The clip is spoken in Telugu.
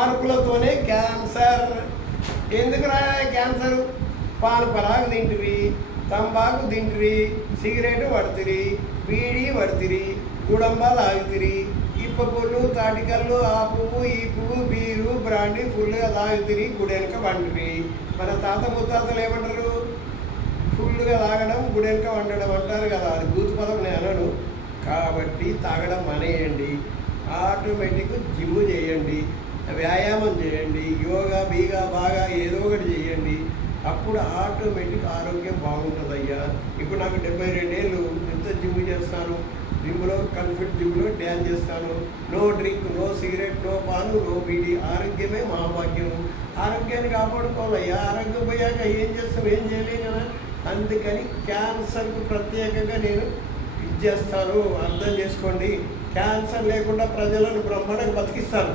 మార్పులతోనే క్యాన్సర్. ఎందుకు రా క్యాన్సరు? పాన్ పరాగు తింటిరి, తంబాకు తింటిరి, సిగరెట్ పడుతురి, బీడీ పడుతురి, గుడంబ తాగుతురి, ఇప్పకొళ్ళు, తాటికల్లు, ఆ పువ్వు ఈ పువ్వు, బీరు బ్రాండీ ఫుల్గా తాగుతురి, గుడెనక వండురి. మన తాత ముత్తాతలు ఏమంటారు? ఫుల్గా తాగడం గుడెనక వండడం అంటారు కదా. అది బూతు పదం నేను అనను. కాబట్టి తాగడం మానేయండి. ఆటోమేటిక్ జిమ్ చేయండి, వ్యాయామం చేయండి, యోగా బీగా బాగా ఏదో ఒకటి చేయండి. అప్పుడు ఆటోమేటిక్ ఆరోగ్యం బాగుంటుంది అయ్యా. ఇప్పుడు నాకు 72 ఏళ్ళు, ఎంత జిమ్ చేస్తాను. జిమ్లో కన్ఫిట్ జిమ్లో డ్యాన్స్ చేస్తాను. No drink, no cigarette, no పాలు, నో బీడీ. ఆరోగ్యమే మహాభాగ్యము. ఆరోగ్యాన్ని కాపాడుకోవాలయ్యా. ఆరోగ్యం పోయాక ఏం చేస్తాం? ఏం చేయలేం కదా. అందుకని క్యాన్సర్కు ప్రత్యేకంగా నేను ఇది చేస్తాను. అర్థం చేసుకోండి. క్యాన్సర్ లేకుండా ప్రజలను బ్రహ్మాండంగా బతికిస్తాను.